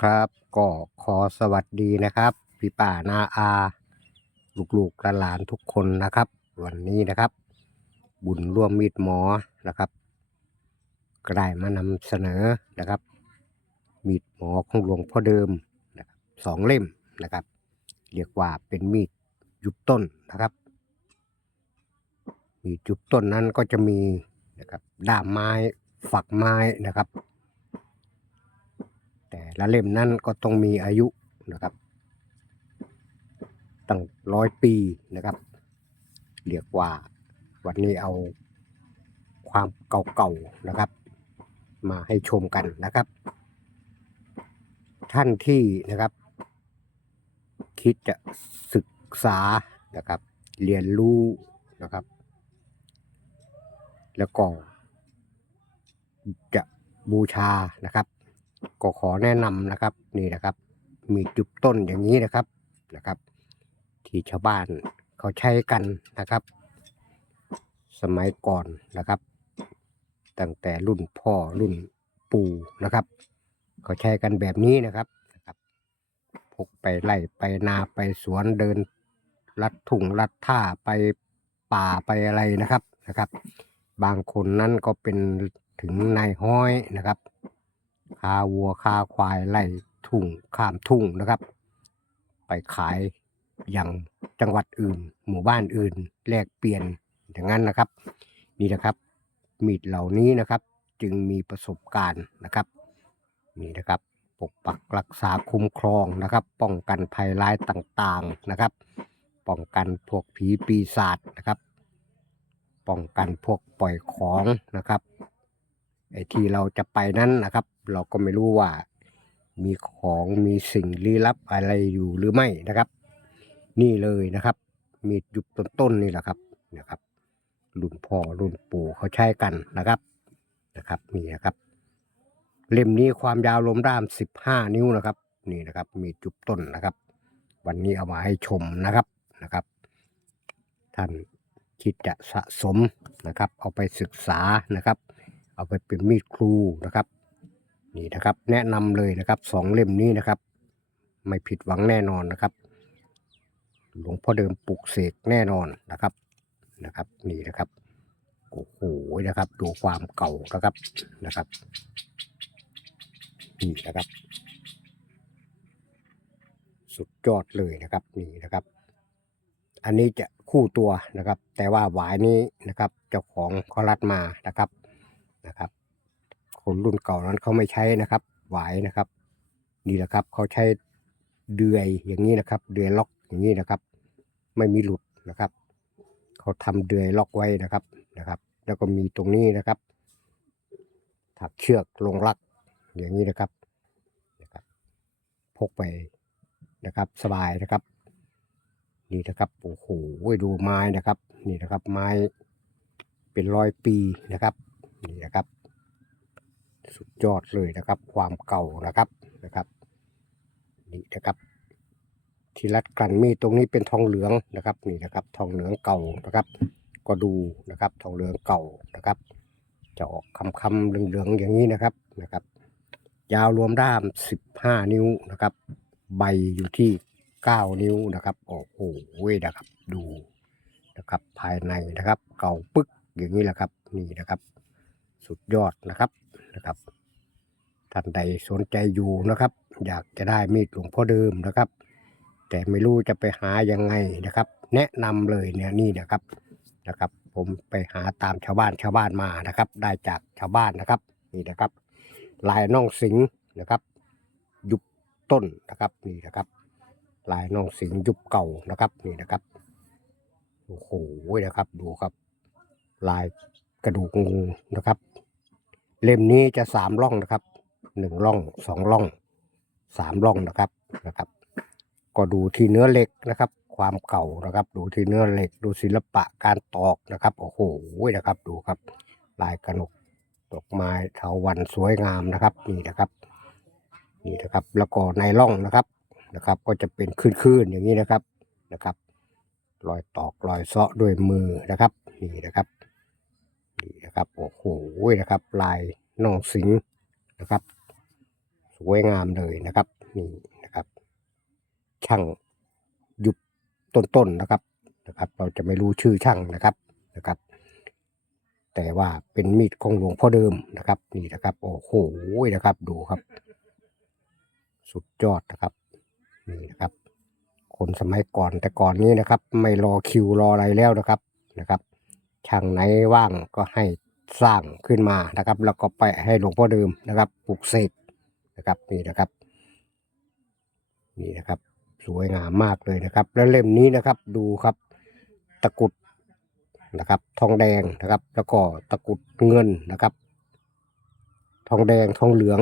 ครับก็ขอสวัสดีนะครับ พี่ป่านาอาลูกๆหลานทุกคนนะครับ วันนี้นะครับ บุญร่วมมีดหมอนะครับก็ได้มานำเสนอนะครับ มีดหมอของหลวงพ่อเดิมนะครับสองเล่มนะครับ เรียกว่าเป็นมีดยุบต้นนะครับ มีดยุบต้นนั้นก็จะมีนะครับด้ามไม้ฝักไม้นะครับ แต่ละเล่มนั้นก็ต้องมีอายุนะครับ ตั้งร้อยปีนะครับเรียกว่าวันนี้เอาความเก่าๆนะครับ มาให้ชมกันนะครับ ท่านที่นะครับ คิดจะศึกษานะครับ เรียนรู้นะครับ แล้วก็จะบูชานะครับ ก็ขอแนะนำนะครับนี่นะครับ มีจุดต้นอย่างนี้นะครับนะครับ ที่ชาวบ้านเขาใช้กันนะครับ สมัยก่อนนะครับ ตั้งแต่รุ่นพ่อรุ่นปู่นะครับ เขาใช้กันแบบนี้นะครับนะครับพกไปไล่ไปนาไปสวนเดินลัดทุ่งลัดท่าไปป่าไปอะไรนะครับนะครับ บางคนนั้นก็เป็นถึงนายห้อยนะครับ คาวัวคาควายไล่ทุ่งข้ามทุ่งนะครับ ไปขายอย่างจังหวัดอื่น หมู่บ้านอื่นแลกเปลี่ยนอย่างนั้นนะครับ นี่นะครับมีดเหล่านี้นะครับ จึงมีประสบการณ์นะครับนี่นะครับปกปักรักษาคุ้มครองนะครับ ป้องกันภัยร้ายต่างๆนะครับ ป้องกันพวกผีปีศาจนะครับ ป้องกันพวกปล่อยของนะครับไอ้ที่เราจะไปนั้นนะครับ เราก็ไม่รู้ว่า มีของมีสิ่งลี้ลับอะไรอยู่หรือไม่นะครับ นี่เลยนะครับ มีดยุคต้นๆนี่แหละครับนะครับ รุ่นพ่อรุ่นปู่เขาใช้กันนะครับนะครับนี่นะครับ เล่มนี้ความยาวลมด้าม15นิ้วนะครับ นี่นะครับ มีจุบต้นนะครับ วันนี้เอามาให้ชมนะครับนะครับ ท่านคิดจะสะสมนะครับ เอาไปศึกษานะครับ เอาไปเป็นมีดครูนะครับ นี่นะครับ แนะนำเลยนะครับสองเล่มนี้นะครับ ไม่ผิดหวังแน่นอนนะครับ หลวงพ่อเดิมปลุกเสกแน่นอนนะครับนะครับ นี่นะครับโอ้โหนะครับ ดูความเก่านะครับนะครับนี่นะครับ สุดยอดเลยนะครับนี่นะครับ อันนี้จะคู่ตัวนะครับ แต่ว่าหวายนี้นะครับ เจ้าของเขารัดมานะครับนะครับ คนรุ่นเก่านั้นเขาไม่ใช้นะครับ หวายนะครับ นี่แหละครับเขาใช้เดือยอย่างนี้นะครับ เดือยล็อกอย่างนี้นะครับ ไม่มีหลุดนะครับเขาทำเดือยล็อกไว้นะครับนะครับ แล้วก็มีตรงนี้นะครับ ถักเชือกลงลักอย่างนี้นะครับนะครับ พกไปนะครับ สบายนะครับ นี่นะครับโอ้โหดูไม้นะครับ นี่นะครับไม้เป็นร้อยปีนะครับ นี่นะครับ สุดยอดเลยนะครับ ความเก่านะครับนะครับนี่นะครับ ที่รัดกลั่นมีดตรงนี้เป็นทองเหลืองนะครับนี่นะครับ ทองเหลืองเก่านะครับ ก็ดูนะครับ ทองเหลืองเก่านะครับ จะออกคำคำเหลืองๆอย่างนี้นะครับนะครับ ยาวรวมด้าม 15 นิ้วนะครับ ใบอยู่ที่ 9 นิ้วนะครับโอ้โหนะครับ ดูนะครับภายในนะครับ เก่าปึ๊กอย่างนี้แหละครับนี่นะครับ สุดยอดนะครับ นะครับท่านใดสนใจอยู่นะครับ อยากจะได้มีดหลวงพ่อเดิมนะครับ แต่ไม่รู้จะไปหายังไงนะครับ แนะนำเลยเนี่ยนี่นะครับนะครับ ผมไปหาตามชาวบ้านชาวบ้านมานะครับ ได้จากชาวบ้านนะครับนี่นะครับ ลายน่องสิงนะครับ ยุบต้นนะครับนี่นะครับ ลายน่องสิงยุบเก่านะครับนี่นะครับโอ้โหนะครับดูครับ ลายกระดูกงูนะครับ เล่มนี้จะสามร่องนะครับหนึ่งร่องสองร่องสามร่องนะครับนะครับ ก็ดูที่เนื้อเหล็กนะครับ ความเก่านะครับ ดูที่เนื้อเหล็ก ดูศิลปะการตอกนะครับโอ้โหนะครับ ดูครับ ลายกระหนกดอกไม้เถาวันสวยงามนะครับนี่นะครับนี่นะครับ แล้วก็ในร่องนะครับนะครับ ก็จะเป็นคลื่นๆอย่างนี้นะครับนะครับรอยตอกรอยเซาะด้วยมือนะครับนี่นะครับ นะครับโอ้โหนะครับ ลายน่องสิงนะครับ สวยงามเลยนะครับนี่นะครับ ช่างยุบต้นๆนะครับนะครับ เราจะไม่รู้ชื่อช่างนะครับนะครับ แต่ว่าเป็นมีดของหลวงพ่อเดิมนะครับ นี่นะครับโอ้โหนะครับดูครับ สุดยอดนะครับนี่นะครับ คนสมัยก่อนแต่ก่อนนี้นะครับ ไม่รอคิวรออะไรแล้วนะครับนะครับช่างไหนว่างก็ให้ สร้างขึ้นมานะครับ แล้วก็ไปให้หลวงพ่อเดิมนะครับปลุกเสกนะครับนี่นะครับนี่นะครับ สวยงามมากเลยนะครับ แล้วเล่มนี้นะครับดูครับตะกุดนะครับ ทองแดงนะครับ แล้วก็ตะกุดเงินนะครับ ทองแดงทองเหลือง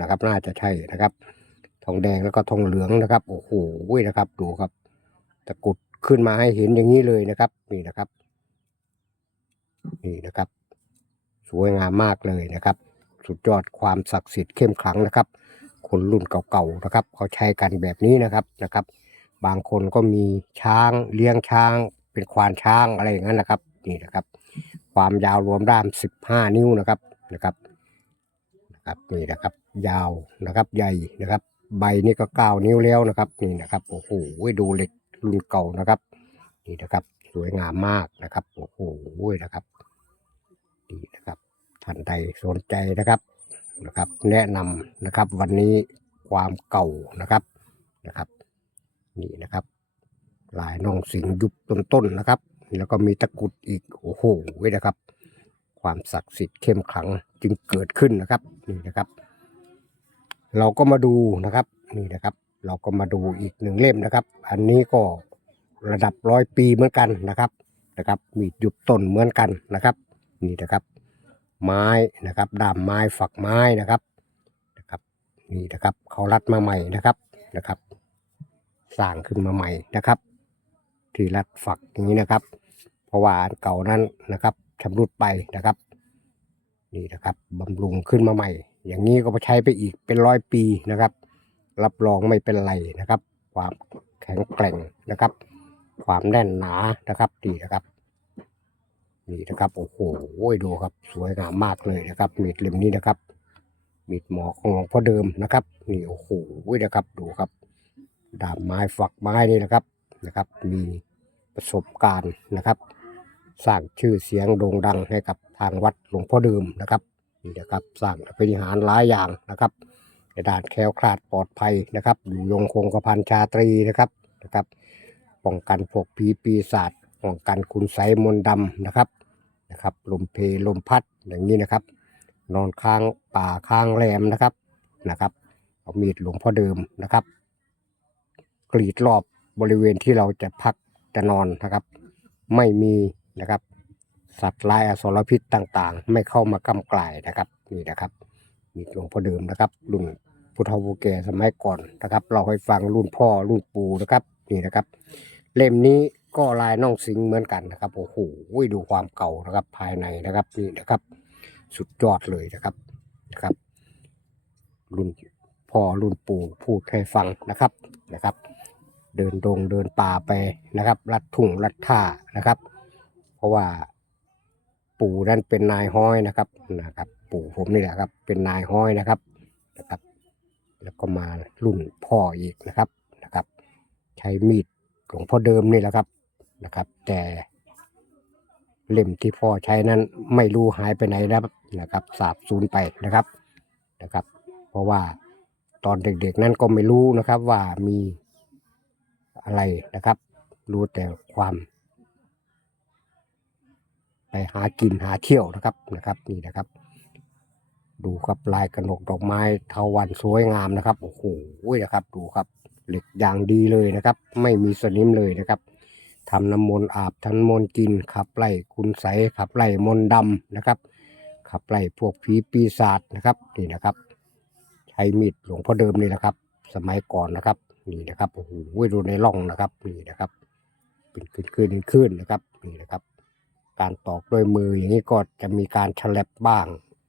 นะครับ น่าจะใช่นะครับ ทองแดงแล้วก็ทองเหลืองนะครับโอ้โหนะครับ ดูครับ ตะกุดขึ้นมาให้เห็นอย่างนี้เลยนะครับ นี่นะครับ นี่นะครับ สวยงามมากเลยนะครับ สุดยอดความศักดิ์สิทธิ์เข้มขลังนะครับ คนรุ่นเก่าๆนะครับเขาใช้กันแบบนี้นะครับนะครับ บางคนก็มีช้างเลี้ยงช้าง เป็นควานช้างอะไรอย่างนั้นนะครับนี่นะครับ ความยาวรวมด้าม 15 นิ้วนะครับนะครับนะครับนี่นะครับ ยาวนะครับใหญ่นะครับ ใบนี่ก็9นิ้วแล้วนะครับ นี่นะครับโอ้โหดูเหล็กรุ่นเก่านะครับ นี่นะครับ สวยงามมากนะครับ โอ้โหนะครับนี่นะครับท่านใดสนใจนะครับนะครับ แนะนำนะครับวันนี้ความเก่านะครับนะครับ นี่นะครับ ลายน้องสิงยุบต้นๆนะครับ แล้วก็มีตะกุดอีกโอ้โหนะครับ ความศักดิ์สิทธิ์เข้มขลังจึงเกิดขึ้นนะครับนี่นะครับ เราก็มาดูนะครับนี่นะครับ เราก็มาดูอีกหนึ่งเล่มนะครับ อันนี้ก็ ระดับร้อยปีเหมือนกันนะครับนะครับ มีดยุบต้นเหมือนกันนะครับ นี่นะครับ ไม้นะครับด้ามไม้ฝักไม้นะครับนะครับนี่นะครับเขารัดมาใหม่นะครับนะครับ สร้างขึ้นมาใหม่นะครับ ที่รัดฝักอย่างนี้นะครับ เพราะว่าอันเก่านั้นนะครับชำรุดไปนะครับ นี่นะครับบำรุงขึ้นมาใหม่ อย่างนี้ก็ใช้ไปอีกเป็นร้อยปีนะครับ รับรองไม่เป็นไรนะครับ ความแข็งแกร่งนะครับ ความแน่นหนานะครับดีนะครับนี่นะครับโอ้โหดูครับ สวยงามมากเลยนะครับมีดเล่มนี้นะครับมีดหมอของหลวงพ่อเดิมนะครับนี่โอ้โหนะครับดูครับดาบไม้ฝักไม้นี่นะครับนะครับ มีประสบการณ์นะครับ สร้างชื่อเสียงโด่งดังให้กับทางวัดหลวงพ่อเดิมนะครับนี่นะครับสร้างปฏิหารหลายอย่างนะครับในด้านแคล้วคลาดปลอดภัยนะครับ อยู่ยงคงกระพันชาตรีนะครับนะครับ ป้องกันพวกผีปีศาจป้องกันคุณไสมนต์ดำนะครับนะครับ ลมเพลลมพัดอย่างนี้นะครับ นอนค้างป่าค้างแรมนะครับนะครับเอามีดหลวงพ่อเดิมนะครับ กรีดรอบบริเวณที่เราจะพักจะนอนนะครับ ไม่มีนะครับสัตว์ลายอสรพิษต่างๆ ไม่เข้ามากำกลายนะครับนี่นะครับมีหลวงพ่อเดิมนะครับ รุ่นพุทธวูแก่สมัยก่อนนะครับ เราให้ฟังรุ่นพ่อรุ่นปู่นะครับ นี่นะครับ เล่มนี้ก็ลายน่องสิงเหมือนกันนะครับโอ้โหดูความเก่านะครับภายในนะครับนี่นะครับ สุดยอดเลยนะครับนะครับ รุ่นพ่อรุ่นปู่พูดให้ฟังนะครับนะครับ เดินดงเดินป่าไปนะครับลัดทุ่งลัดท่านะครับ เพราะว่าปู่นั้นเป็นนายห้อยนะครับนะครับ ปู่ผมนี่แหละครับ เป็นนายห้อยนะครับนะครับ แล้วก็มารุ่นพ่ออีกนะครับนะครับ ใช้มีดหลวงพ่อเดิมนี่แหละครับนะครับ แต่เล่มที่พ่อใช้นั้นไม่รู้หายไปไหนแล้วนะครับสาบสูญไปนะครับนะครับ เพราะว่าตอนเด็กๆนั้นก็ไม่รู้นะครับว่ามีอะไรนะครับ รู้แต่ความ ไปหากินหาเที่ยวนะครับนะครับนี่นะครับ ดูครับลายกระหนกดอกไม้เทาวันสวยงามนะครับโอ้โหนะครับ ดูครับ เหล็กอย่างดีเลยนะครับ ไม่มีสนิมเลยนะครับทำน้ำมนต์อาบทำน้ำมนต์กินขับไล่คุณใสขับไล่มนต์ดำนะครับ ขับไล่พวกผีปีศาจนะครับนี่นะครับ ใช้มีดหลวงพ่อเดิมนี่นะครับ สมัยก่อนนะครับนี่นะครับโอ้โหดูในร่องนะครับนี่นะครับเป็นขึ้นขึ้นขึ้นนะครับนี่นะครับ การตอกด้วยมืออย่างนี้ก็จะมีการฉลับบ้าง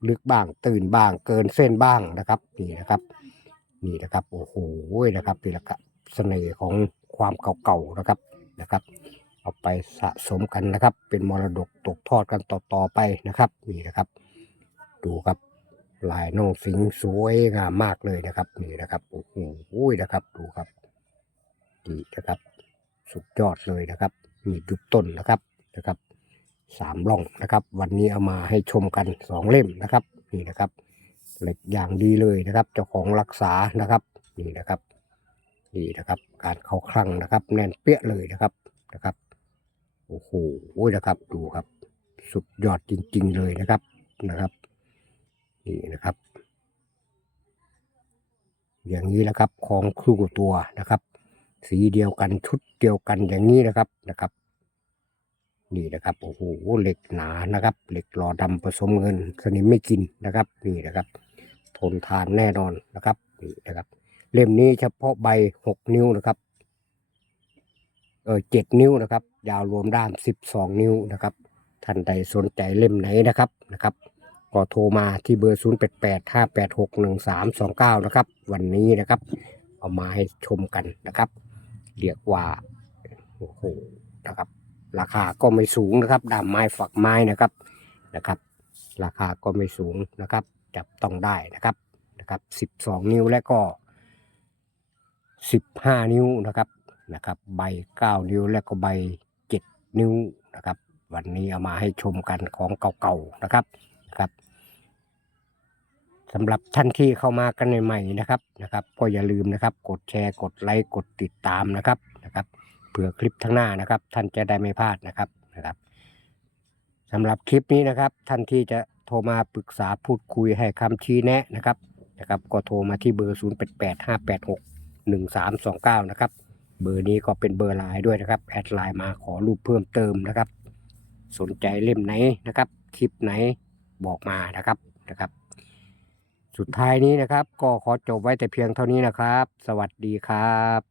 ลึกบ้าง ตื่นบ้าง เกินเส้นบ้างนะครับนี่นะครับ นี่นะครับโอ้โหนะครับนี่แหละครับเสน่ห์ของความเก่าๆนะครับนะครับ เอาไปสะสมกันนะครับ เป็นมรดกตกทอดกันต่อๆไปนะครับนี่นะครับ ดูครับลายน้องสิงสวยงามมากเลยนะครับนี่นะครับโอ้โหนะครับดูครับนี่นะครับ สุดยอดเลยนะครับมีดูต้นนะครับนะครับสามร่องนะครับ วันนี้เอามาให้ชมกันสองเล่มนะครับนี่นะครับ เหล็กอย่างดีเลยนะครับ เจ้าของรักษานะครับนี่นะครับนี่นะครับ การเข้าคลั่งนะครับ แน่นเปี้ยเลยนะครับนะครับโอ้โหนะครับดูครับ สุดยอดจริง ๆ เลยนะครับนะครับนี่นะครับ อย่างนี้นะครับของครูตัวนะครับ สีเดียวกันชุดเดียวกันอย่างนี้นะครับนะครับ นี่นะครับโอ้โหเหล็กหนานะครับ เหล็กหล่อดำผสมเงินสนิมไม่กินนะครับ นี่นะครับ ทนทานแน่นอนนะครับนี่นะครับ เล่มนี้เฉพาะใบหกนิ้วนะครับเออเจ็ดนิ้วนะครับ ยาวรวมด้ามสิบสองนิ้วนะครับท่านใดสนใจเล่มไหนนะครับนะครับ ก็โทรมาที่เบอร์ 0 8 8 5 8 6 1 3 2 9 นะครับ วันนี้นะครับ เอามาให้ชมกันนะครับ เรียกว่าโอ้โหนะครับ ราคาก็ไม่สูงนะครับดามไม้ฝักไม้นะครับนะครับ ราคาก็ไม่สูงนะครับ จับต้องได้นะครับนะครับ12นิ้วและก็15นิ้วนะครับนะครับ ใบ9นิ้วและก็ใบ7นิ้วนะครับ วันนี้เอามาให้ชมกันของเก่าๆนะครับนะครับสำหรับท่านที่เข้ามากันใหม่ๆนะครับนะครับ ก็อย่าลืมนะครับ กดแชร์กดไลค์กดติดตามนะครับนะครับเผื่อคลิปทั้งหน้านะครับ ท่านจะได้ไม่พลาดนะครับนะครับสำหรับคลิปนี้นะครับ ท่านที่จะ ทรมาปรึกษาพูดคุยให้คำชี้แนะนะครับนะครับ ก็โทรมาที่เบอร์ 0 8 8 5 8 6 1 3 2 9 นะครับ เบอร์นี้ก็เป็นเบอร์ไลน์ด้วยนะครับ แอดไลน์มาขอรูปเพิ่มเติมนะครับ สนใจเล่มไหนนะครับ คลิปไหนบอกมานะครับนะครับ สุดท้ายนี้นะครับ ก็ขอจบไว้แต่เพียงเท่านี้นะครับ สวัสดีครับ